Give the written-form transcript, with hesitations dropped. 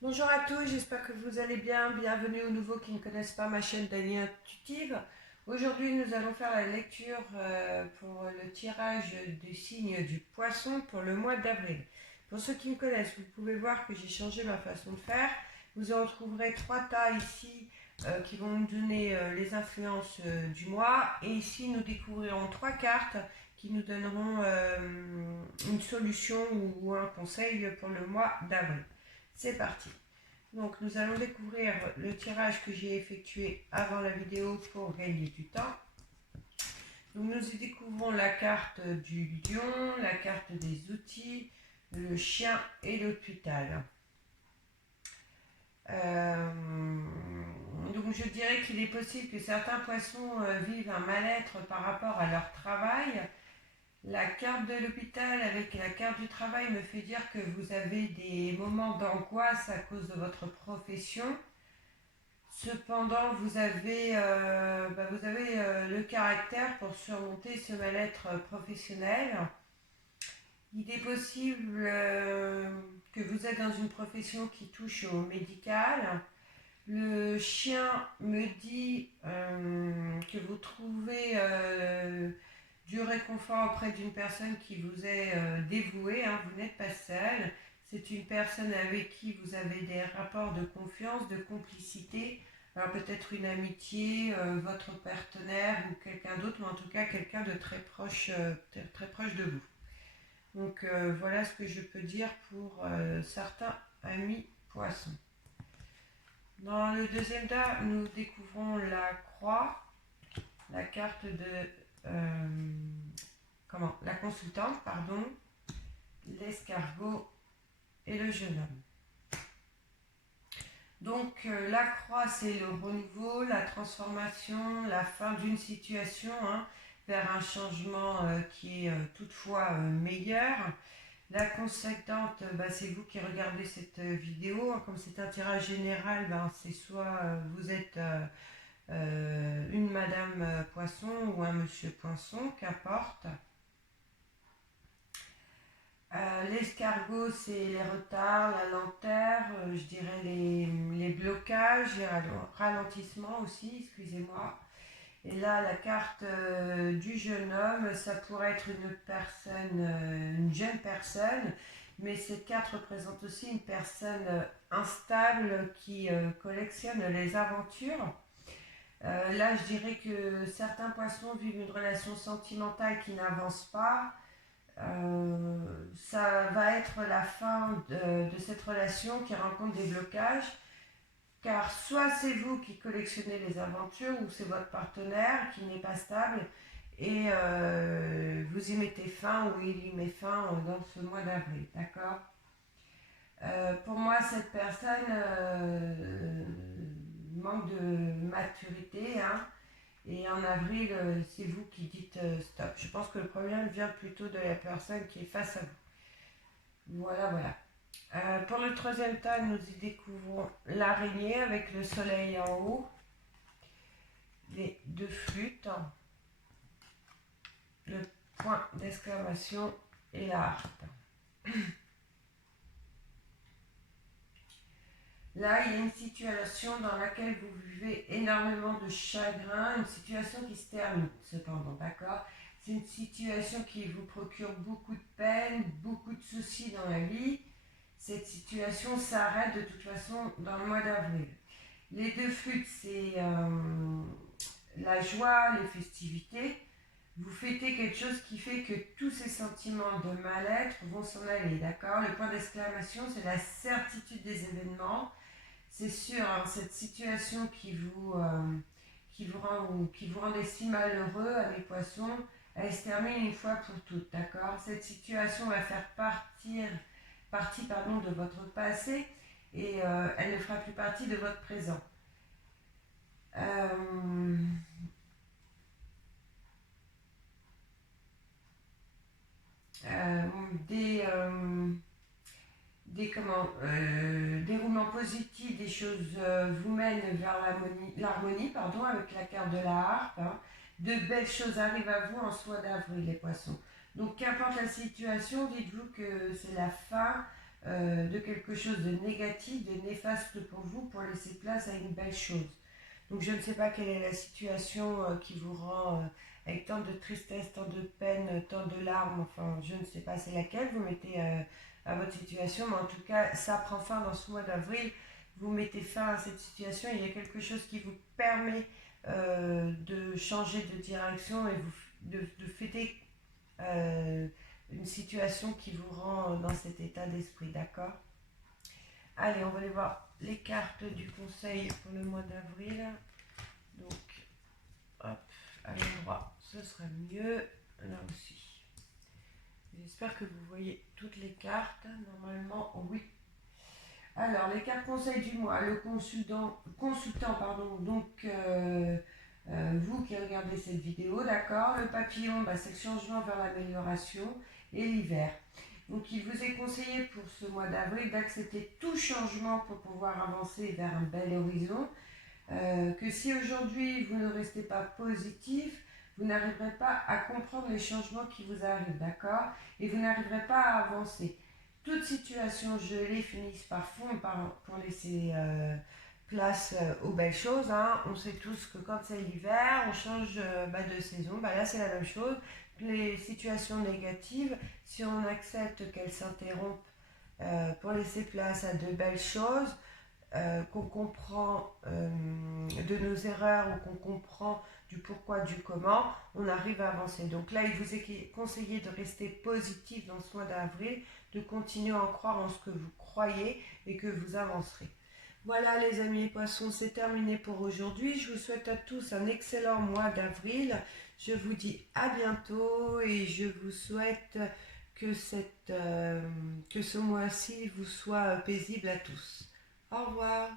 Bonjour à tous, j'espère que vous allez bien. Bienvenue aux nouveaux qui ne connaissent pas ma chaîne Dani Intuitive. Aujourd'hui, nous allons faire la lecture pour le tirage du signe du poisson pour le mois d'avril. Pour ceux qui me connaissent, vous pouvez voir que j'ai changé ma façon de faire. Vous en trouverez trois tas ici qui vont nous donner les influences du mois. Et ici, nous découvrirons trois cartes qui nous donneront une solution ou un conseil pour le mois d'avril. C'est parti. Donc nous allons découvrir le tirage que j'ai effectué avant la vidéo pour gagner du temps. Donc nous y découvrons la carte du lion, la carte des outils, le chien et l'hôpital. Euh, donc je dirais qu'il est possible que certains poissons vivent un mal-être par rapport à leur travail. La carte de l'hôpital avec la carte du travail me fait dire que vous avez des moments d'angoisse à cause de votre profession. Cependant, vous avez le caractère pour surmonter ce mal-être professionnel. Il est possible que vous êtes dans une profession qui touche au médical. Le chien me dit que vous trouvez du réconfort auprès d'une personne qui vous est dévouée, hein, vous n'êtes pas seul. C'est une personne avec qui vous avez des rapports de confiance, de complicité. Alors peut-être une amitié, votre partenaire ou quelqu'un d'autre, mais en tout cas quelqu'un de très proche de vous. Donc voilà ce que je peux dire pour certains amis poissons. Dans le deuxième tas, nous découvrons la croix, la carte de la consultante, pardon, l'escargot et le jeune homme. Donc la croix, c'est le renouveau, la transformation, la fin d'une situation vers un changement qui est toutefois meilleur. La consultante, c'est vous qui regardez cette vidéo. Comme c'est un tirage général, c'est soit vous êtes une madame poisson ou un monsieur poisson, qu'importe. L'escargot, c'est les retards, la lenteur, je dirais les blocages, les ralentissements aussi, excusez-moi. Et là, la carte du jeune homme, ça pourrait être une personne, une jeune personne, mais cette carte représente aussi une personne instable qui collectionne les aventures. Là, je dirais que certains poissons vivent une relation sentimentale qui n'avance pas. Ça va être la fin de cette relation qui rencontre des blocages, car soit c'est vous qui collectionnez les aventures, ou c'est votre partenaire qui n'est pas stable, et vous y mettez fin, ou il y met fin dans ce mois d'avril, d'accord. Pour moi, cette personne manque de maturité, hein, et en avril, c'est vous qui dites stop. Je pense que le problème vient plutôt de la personne qui est face à vous. Voilà, voilà. Pour le troisième tas, nous y découvrons l'araignée avec le soleil en haut, les deux flûtes, le point d'exclamation et la harpe. Là, il y a une situation dans laquelle vous vivez énormément de chagrin, une situation qui se termine cependant, d'accord. C'est une situation qui vous procure beaucoup de peine, beaucoup de soucis dans la vie. Cette situation s'arrête de toute façon dans le mois d'avril. Les deux flûtes, c'est la joie, les festivités. Vous fêtez quelque chose qui fait que tous ces sentiments de mal-être vont s'en aller, d'accord. Le point d'exclamation, c'est la certitude des événements. C'est sûr, hein, cette situation qui vous rendait si malheureux à mes poissons, elle se termine une fois pour toutes, d'accord. Cette situation va faire partie de votre passé, et elle ne fera plus partie de votre présent. Euh, euh, des, euh, déroulements positifs des choses vous mènent vers l'harmonie, avec la carte de la harpe, hein. De belles choses arrivent à vous en ce mois d'avril, les poissons. Donc, qu'importe la situation, dites-vous que c'est la fin de quelque chose de négatif, de néfaste pour vous, pour laisser place à une belle chose. Donc je ne sais pas quelle est la situation qui vous rend avec tant de tristesse, tant de peine, tant de larmes, enfin je ne sais pas c'est laquelle vous mettez à votre situation, mais en tout cas ça prend fin dans ce mois d'avril, vous mettez fin à cette situation, il y a quelque chose qui vous permet de changer de direction et de fêter une situation qui vous rend dans cet état d'esprit, d'accord? Allez, on va aller voir les cartes du conseil pour le mois d'avril. Donc, hop, à l'endroit, ce sera mieux. Là aussi. J'espère que vous voyez toutes les cartes. Normalement, oui. Alors, les cartes conseils du mois. Le consultant pardon, donc vous qui regardez cette vidéo, d'accord. Le papillon, bah, c'est le changement vers l'amélioration. Et l'hiver. Donc, il vous est conseillé pour ce mois d'avril d'accepter tout changement pour pouvoir avancer vers un bel horizon. Que si aujourd'hui vous ne restez pas positif, vous n'arriverez pas à comprendre les changements qui vous arrivent, d'accord? Et vous n'arriverez pas à avancer. Toute situation gelée finissent par fondre pour laisser place aux belles choses, hein. On sait tous que quand c'est l'hiver, on change de saison. Là, c'est la même chose. Les situations négatives, si on accepte qu'elles s'interrompent pour laisser place à de belles choses, qu'on comprend de nos erreurs ou qu'on comprend du pourquoi, du comment, on arrive à avancer. Donc là, il vous est conseillé de rester positif dans ce mois d'avril, de continuer à en croire en ce que vous croyez et que vous avancerez. Voilà les amis et poissons, c'est terminé pour aujourd'hui. Je vous souhaite à tous un excellent mois d'avril. Je vous dis à bientôt et je vous souhaite que ce mois-ci vous soit paisible à tous. Au revoir.